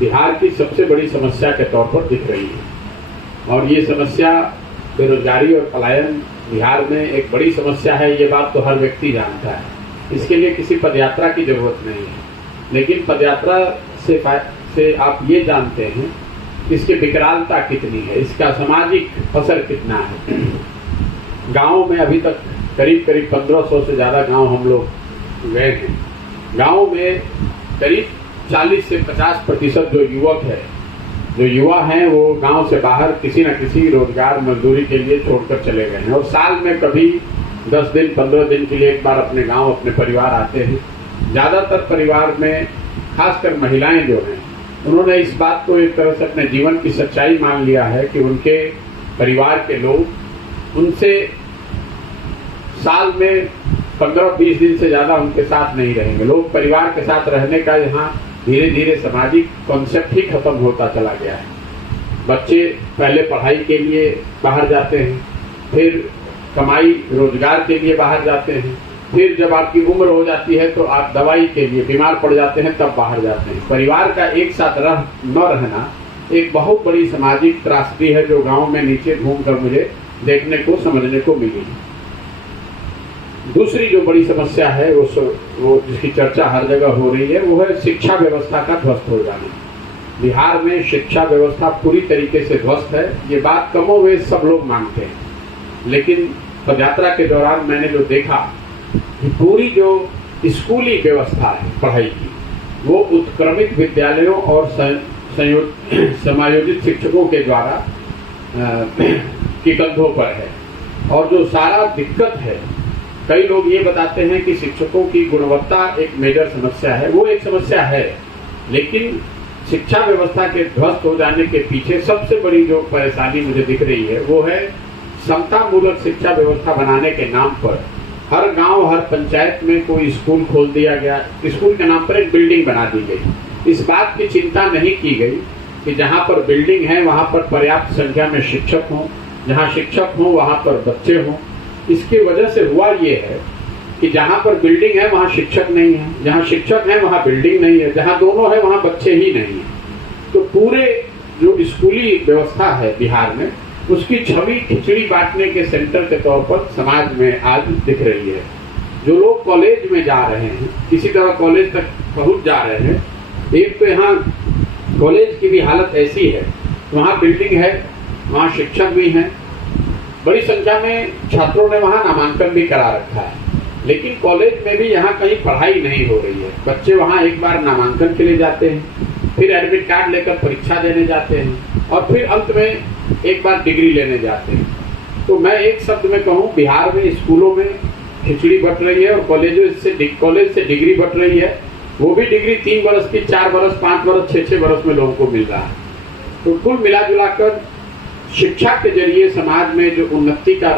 बिहार की सबसे बड़ी समस्या के तौर पर दिख रही है। और ये समस्या बेरोजगारी और पलायन बिहार में एक बड़ी समस्या है, ये बात तो हर व्यक्ति जानता है। इसके लिए किसी पदयात्रा की जरूरत नहीं है, लेकिन पदयात्रा से आप ये जानते हैं इसकी विकरालता कितनी है, इसका सामाजिक असर कितना है। गाँव में अभी तक करीब 1500 से ज़्यादा गांव हम लोग गए हैं। गांव में करीब 40 से 50% जो युवा हैं वो गांव से बाहर किसी न किसी रोजगार मजदूरी के लिए छोड़कर चले गए हैं, और साल में कभी 10 दिन 15 दिन के लिए एक बार अपने गांव अपने परिवार आते हैं। ज़्यादातर परिवार में खासकर महिलाएं जो हैं उन्होंने इस बात को एक तरह से अपने जीवन की सच्चाई मान लिया है कि उनके परिवार के लोग उनसे साल में 15-20 दिन से ज़्यादा उनके साथ नहीं रहेंगे। लोग परिवार के साथ रहने का यहाँ धीरे धीरे सामाजिक कॉन्सेप्ट ही खत्म होता चला गया है। बच्चे पहले पढ़ाई के लिए बाहर जाते हैं, फिर कमाई रोजगार के लिए बाहर जाते हैं, फिर जब आपकी उम्र हो जाती है तो आप दवाई के लिए बीमार पड़ जाते हैं, तब बाहर जाते हैं। परिवार का एक साथ न रहना एक बहुत बड़ी सामाजिक त्रासदी है जो गांव में नीचे घूमकर मुझे देखने को समझने को मिली। दूसरी जो बड़ी समस्या है वो जिसकी चर्चा हर जगह हो रही है वो है शिक्षा व्यवस्था का ध्वस्त हो जाना। बिहार में शिक्षा व्यवस्था पूरी तरीके से ध्वस्त है, ये बात कमोवेश सब लोग मानते हैं। लेकिन पदयात्रा के दौरान मैंने जो देखा कि पूरी जो स्कूली व्यवस्था है पढ़ाई की वो उत्क्रमित विद्यालयों और समायोजित शिक्षकों के द्वारा की कंधों पर है। और जो सारा दिक्कत है, कई लोग ये बताते हैं कि शिक्षकों की गुणवत्ता एक मेजर समस्या है, वो एक समस्या है, लेकिन शिक्षा व्यवस्था के ध्वस्त हो जाने के पीछे सबसे बड़ी जो परेशानी मुझे दिख रही है वो है समतामूलक शिक्षा व्यवस्था बनाने के नाम पर हर गांव हर पंचायत में कोई स्कूल खोल दिया गया। स्कूल के नाम पर एक बिल्डिंग बना दी गई। इस बात की चिंता नहीं की गई कि जहां पर बिल्डिंग है वहां पर पर्याप्त संख्या में शिक्षक हों, जहां शिक्षक हों वहां पर बच्चे हों। इसकी वजह से हुआ ये है कि जहां पर बिल्डिंग है वहां शिक्षक नहीं है, जहां शिक्षक है वहां बिल्डिंग नहीं है, जहां दोनों है वहां बच्चे ही नहीं है। तो पूरे जो स्कूली व्यवस्था है बिहार में उसकी छवि खिचड़ी बांटने के सेंटर के तौर पर समाज में आज दिख रही है। जो लोग कॉलेज में जा रहे हैं, किसी तरह कॉलेज तक पहुंच जा रहे हैं, एक तो यहाँ कॉलेज की भी हालत ऐसी है, वहाँ बिल्डिंग है, वहाँ शिक्षक भी हैं, बड़ी संख्या में छात्रों ने वहाँ नामांकन भी करा रखा है, लेकिन कॉलेज में भी यहाँ कहीं पढ़ाई नहीं हो रही है। बच्चे वहाँ एक बार नामांकन के लिए जाते हैं, फिर एडमिट कार्ड लेकर परीक्षा देने जाते हैं और फिर अंत में एक बार डिग्री लेने जाते हैं। तो मैं एक शब्द में कहूँ, बिहार में स्कूलों में खिचड़ी बट रही है और कॉलेज से डिग्री बट रही है। वो भी डिग्री 3 बरस की, 4 बरस, 5 बरस, 6 बरस में लोगों को मिल रहा है। तो कुल मिला जुला कर शिक्षा के जरिए समाज में जो उन्नति का